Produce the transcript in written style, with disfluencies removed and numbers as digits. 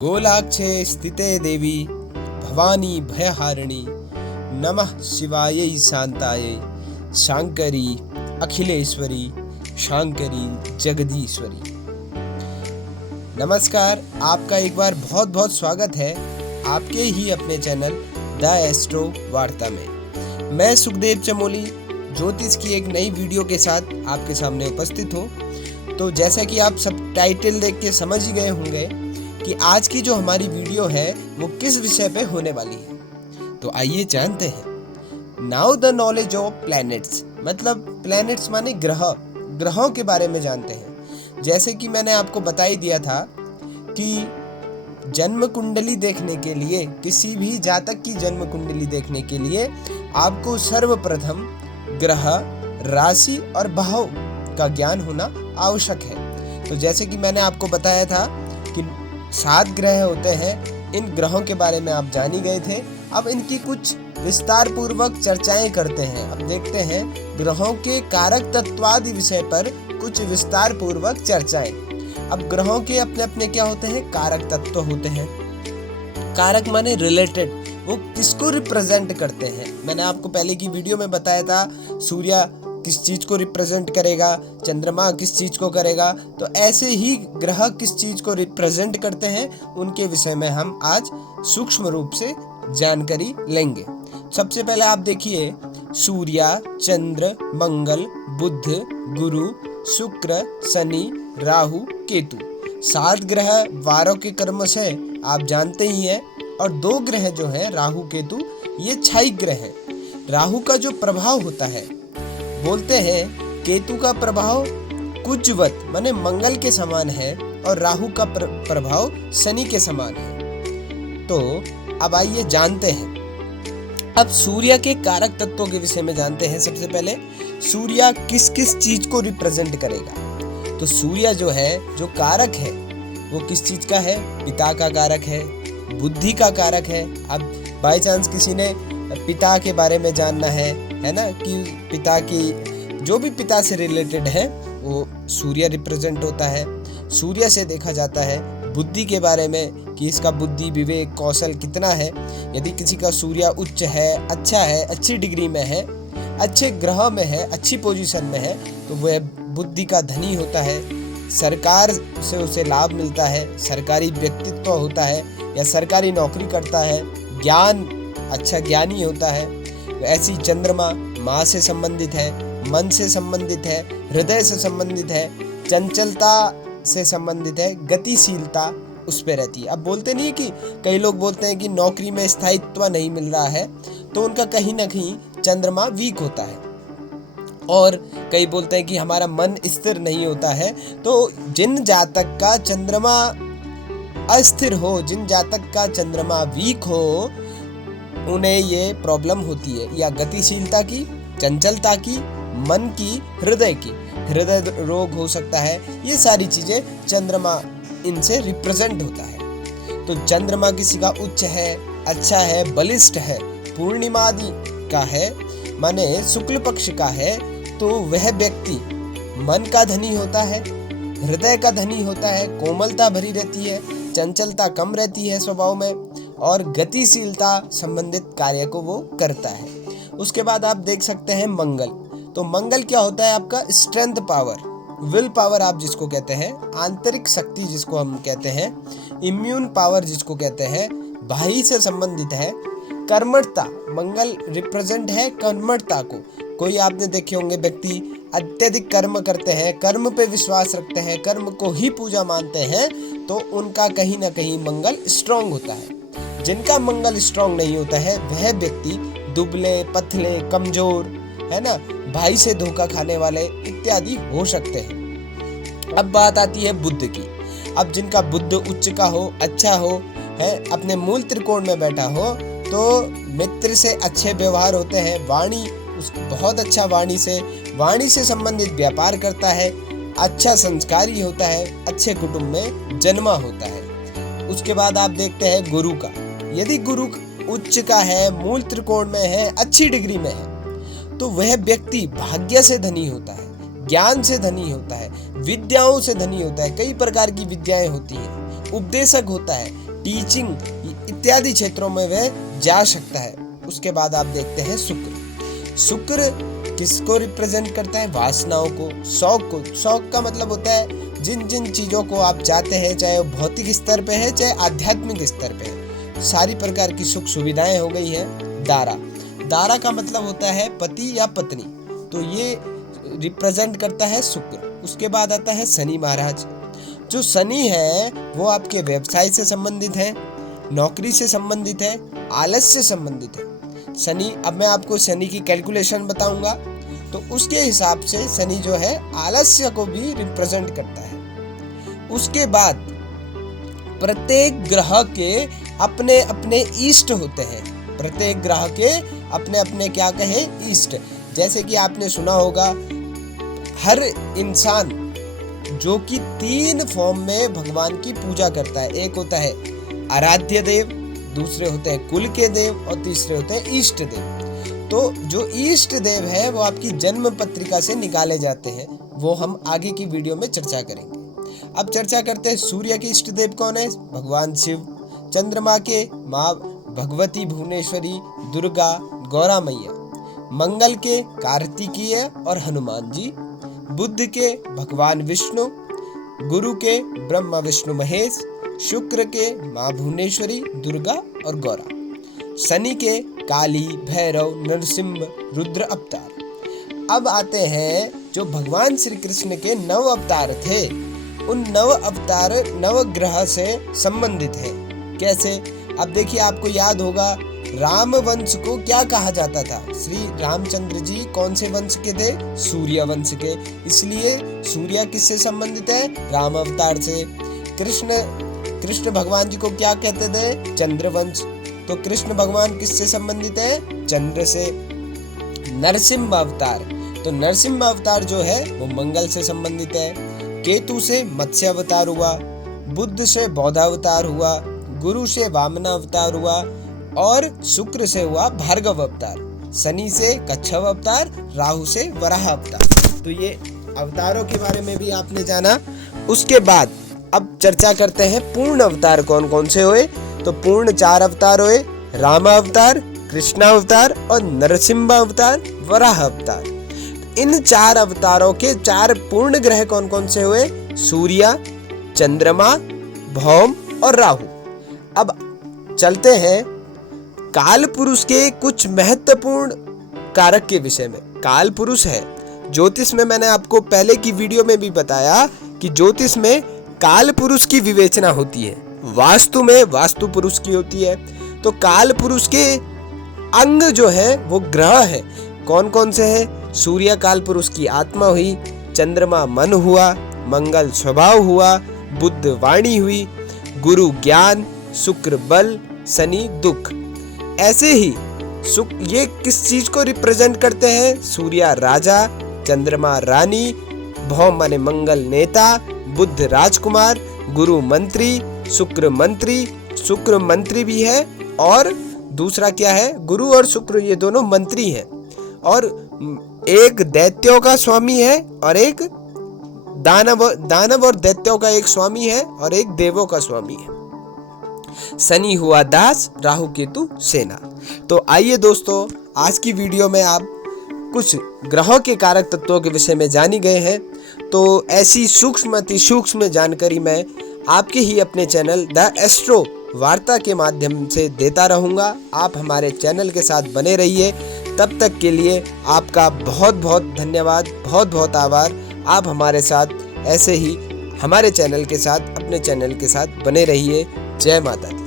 गोलाक्षे स्थिते देवी भवानी भयहारिणी नमः शिवायै शांतायै शांकरी अखिलेश्वरी शांकरी जगदीश्वरी। नमस्कार, आपका एक बार बहुत बहुत स्वागत है आपके ही अपने चैनल द एस्ट्रो वार्ता में। मैं सुखदेव चमोली ज्योतिष की एक नई वीडियो के साथ आपके सामने उपस्थित हूँ। तो जैसा कि आप सब टाइटल देख के समझ ही गए होंगे कि आज की जो हमारी वीडियो है वो किस विषय पे होने वाली है, तो आइए जानते हैं। Now the knowledge of planets, मतलब प्लैनेट्स माने ग्रहों के बारे में जानते हैं। जैसे कि मैंने आपको बता ही दिया था कि जन्म कुंडली देखने के लिए, किसी भी जातक की जन्म कुंडली देखने के लिए आपको सर्वप्रथम ग्रह, राशि और भाव का ज्ञान होना आवश्यक है। तो जैसे कि मैंने आपको बताया था कि 7 ग्रह होते हैं, इन ग्रहों के बारे में आप जान ही गए थे। अब इनकी कुछ विस्तार पूर्वक चर्चाएं करते हैं। अब देखते हैं ग्रहों के कारक तत्वादि विषय पर कुछ विस्तार पूर्वक चर्चाएं। अब ग्रहों के अपने अपने क्या होते हैं, कारक तत्व होते हैं। कारक माने रिलेटेड, वो किसको रिप्रेजेंट करते हैं। मैंने आपको पहले की वीडियो में बताया था सूर्य किस चीज को रिप्रेजेंट करेगा, चंद्रमा किस चीज को करेगा, तो ऐसे ही ग्रह किस चीज को रिप्रेजेंट करते हैं, उनके विषय में हम आज सूक्ष्म रूप से जानकारी लेंगे। सबसे पहले आप देखिए, सूर्य, चंद्र, मंगल, बुध, गुरु, शुक्र, शनि, राहु, केतु, 7 ग्रह 12 के कर्म से आप जानते ही हैं। और 2 ग्रह जो है राहु केतु, ये क्षयिक ग्रह हैं। राहु का जो प्रभाव होता है, बोलते हैं केतु का प्रभाव कुजवत माने मंगल के समान है और राहु का प्रभाव शनि के समान है। तो अब आइए जानते हैं। अब सूर्य के कारक तत्वों के विषय में जानते हैं। सबसे पहले सूर्य किस किस चीज को रिप्रेजेंट करेगा। तो सूर्य जो है, जो कारक है, वो किस चीज का है, पिता का कारक है, बुद्धि का कारक है। अब बाय चांस किसी ने पिता के बारे में जानना है ना, कि पिता की जो भी पिता से रिलेटेड है वो सूर्य रिप्रेजेंट होता है। सूर्य से देखा जाता है बुद्धि के बारे में कि इसका बुद्धि, विवेक, कौशल कितना है। यदि किसी का सूर्य उच्च है, अच्छा है, अच्छी डिग्री में है, अच्छे ग्रह में है, अच्छी पोजीशन में है, तो वह बुद्धि का धनी होता है। सरकार से उसे लाभ मिलता है, सरकारी व्यक्तित्व होता है या सरकारी नौकरी करता है, ज्ञान, अच्छा ज्ञानी होता है। तो ऐसी चंद्रमा माँ से संबंधित है, मन से संबंधित है, हृदय से संबंधित है, चंचलता से संबंधित है, गतिशीलता उस पे रहती है। अब बोलते नहीं कि कई लोग बोलते हैं कि नौकरी में स्थायित्व नहीं मिल रहा है, तो उनका कहीं ना कहीं चंद्रमा वीक होता है। और कई बोलते हैं कि हमारा मन स्थिर नहीं होता है। तो जिन जातक का चंद्रमा अस्थिर हो, जिन जातक का चंद्रमा वीक हो, उन्हें ये प्रॉब्लम होती है, या गतिशीलता की, चंचलता की, मन की, हृदय रोग हो सकता है। ये सारी चीजें चंद्रमा इनसे रिप्रेजेंट होता है। तो चंद्रमा किसी का उच्च है, अच्छा है, बलिष्ठ है, पूर्णिमादि का है, माने शुक्ल पक्ष का है, तो वह व्यक्ति मन का धनी होता है, हृदय का धनी होता है, कोमलता भरी रहती है, चंचलता कम रहती है स्वभाव में, और गतिशीलता संबंधित कार्य को वो करता है। उसके बाद आप देख सकते हैं मंगल। तो मंगल क्या होता है, आपका स्ट्रेंथ पावर, विल पावर आप जिसको कहते हैं, आंतरिक शक्ति जिसको हम कहते हैं, इम्यून पावर जिसको कहते हैं, भाई से संबंधित है। कर्मठता, मंगल रिप्रेजेंट है कर्मठता को। कोई आपने देखे होंगे व्यक्ति अत्यधिक कर्म करते हैं, कर्म पे विश्वास रखते हैं, कर्म को ही पूजा मानते हैं, तो उनका कहीं ना कहीं मंगल स्ट्रांग होता है। जिनका मंगल स्ट्रांग नहीं होता है, वह व्यक्ति दुबले, पतले, कमजोर, है ना, भाई से धोखा खाने वाले इत्यादि हो सकते हैं। अब बात आती है बुध की। अब जिनका बुध उच्च का हो, अच्छा हो, है, अपने मूल त्रिकोण में बैठा हो, तो मित्र से अच्छे व्यवहार होते हैं, वाणी बहुत अच्छा, वाणी से संबंधित व्यापार करता है, अच्छा संस्कारी होता है, अच्छे कुटुंब में जन्मा होता है। उसके बाद आप देखते हैं गुरु का। यदि गुरु उच्च का है, मूल त्रिकोण में है, अच्छी डिग्री में है, तो वह व्यक्ति भाग्य से धनी होता है, ज्ञान से धनी होता है, विद्याओं से धनी होता है। कई प्रकार की विद्याएं होती हैं, उपदेशक होता है, टीचिंग इत्यादि क्षेत्रों में वह जा सकता है। उसके बाद आप देखते हैं शुक्र। शुक्र किसको रिप्रेजेंट करता है? वासनाओं को, शौक को। शौक का मतलब होता है जिन जिन चीज़ों को आप चाहते हैं, चाहे वो भौतिक स्तर पे है चाहे आध्यात्मिक स्तर पे है, सारी प्रकार की सुख सुविधाएं हो गई हैं। दारा, दारा का मतलब होता है पति या पत्नी, तो ये रिप्रेजेंट करता है शुक्र। उसके बाद आता है शनि महाराज। जो शनि है वो आपके व्यवसाय से संबंधित है, नौकरी से संबंधित है, आलस्य से संबंधित है। शनि, अब मैं आपको शनि की कैलकुलेशन बताऊंगा, तो उसके हिसाब से शनि जो है आलस्य को भी रिप्रेजेंट करता है। उसके बाद प्रत्येक ग्रह के अपने अपने इष्ट होते हैं। प्रत्येक ग्रह के अपने अपने क्या कहे? इष्ट। जैसे कि आपने सुना होगा, हर इंसान जो कि 3 फॉर्म में भगवान की पूजा करता है। एक होता है आराध्य देव, दूसरे होते हैं कुल के देव और तीसरे होते हैं इष्ट देव। तो जो इष्ट देव है वो आपकी जन्म पत्रिका से निकाले जाते हैं, वो हम आगे की वीडियो में चर्चा करेंगे। अब चर्चा करते हैं सूर्य के इष्ट देव कौन है? भगवान शिव। चंद्रमा के माँ भगवती भुवनेश्वरी, दुर्गा, गौरा मैया। मंगल के कार्तिकीय और हनुमान जी। बुध के भगवान विष्णु। गुरु के ब्रह्मा विष्णु महेश। शुक्र के माँ भुवनेश्वरी, दुर्गा और गौरा। शनि के काली, भैरव, नरसिंह, रुद्र अवतार। अब आते हैं जो भगवान श्री कृष्ण के 9 अवतार थे, उन 9 अवतार नवग्रह से संबंधित है। कैसे? अब देखिए, आपको याद होगा राम वंश को क्या कहा जाता था? श्री रामचंद्र जी कौन से वंश के थे? सूर्य वंश के। इसलिए सूर्य किससे संबंधित है? राम अवतार से। कृष्ण भगवान जी को क्या कहते थे? चंद्र वंश। तो कृष्ण भगवान किससे संबंधित है? चंद्र से। नरसिंह अवतार, तो नरसिंह अवतार जो है वो मंगल से संबंधित है। केतु से मत्स्य अवतार हुआ, बुद्ध से बौद्ध अवतार हुआ, गुरु से वामन अवतार हुआ और शुक्र से हुआ भार्गव अवतार। शनि से कच्छप अवतार, राहु से वराह अवतार। तो ये अवतारों के बारे में भी आपने जाना। उसके बाद अब चर्चा करते हैं पूर्ण अवतार कौन कौन से हुए। तो पूर्ण 4 अवतार हुए, राम अवतार, कृष्ण अवतार और नरसिंह अवतार, वराह अवतार। इन 4 अवतारों के 4 पूर्ण ग्रह कौन कौन से हुए? सूर्य, चंद्रमा, भौम और राहु। अब चलते हैं काल पुरुष के कुछ महत्वपूर्ण कारक के विषय में। काल पुरुष है ज्योतिष में, मैंने आपको पहले की वीडियो में भी बताया कि ज्योतिष में काल पुरुष की विवेचना होती है, वास्तु में वास्तु पुरुष की होती है। तो काल पुरुष के अंग जो है वो ग्रह है। कौन कौन से हैं? सूर्य काल पुरुष की आत्मा हुई, चंद्रमा मन हुआ, मंगल स्वभाव हुआ, बुध वाणी हुई, गुरु ज्ञान, शुक्र बल, शनि दुख। ऐसे ही ये किस चीज को रिप्रेजेंट करते हैं? सूर्य राजा, चंद्रमा रानी, भौम माने मंगल नेता, बुध राजकुमार, गुरु मंत्री, शुक्र मंत्री भी है और दूसरा क्या है? गुरु और शुक्र ये दोनों मंत्री हैं। और एक दैत्यों का स्वामी है और एक दानव और दैत्यों का एक स्वामी है और एक देवों का स्वामी है। शनि हुआ दास, राहु केतु सेना। तो आइए दोस्तों, आज की वीडियो में आप कुछ ग्रहों के कारक तत्वों के विषय में जानी गए हैं। तो ऐसी सूक्ष्म अति सूक्ष्म जानकारी मैं आपके ही अपने चैनल द एस्ट्रो वार्ता के माध्यम से देता रहूँगा। आप हमारे चैनल के साथ बने रहिए। तब तक के लिए आपका बहुत बहुत धन्यवाद, बहुत बहुत आभार। आप हमारे साथ ऐसे ही हमारे चैनल के साथ, अपने चैनल के साथ बने रहिए। जय माता दी।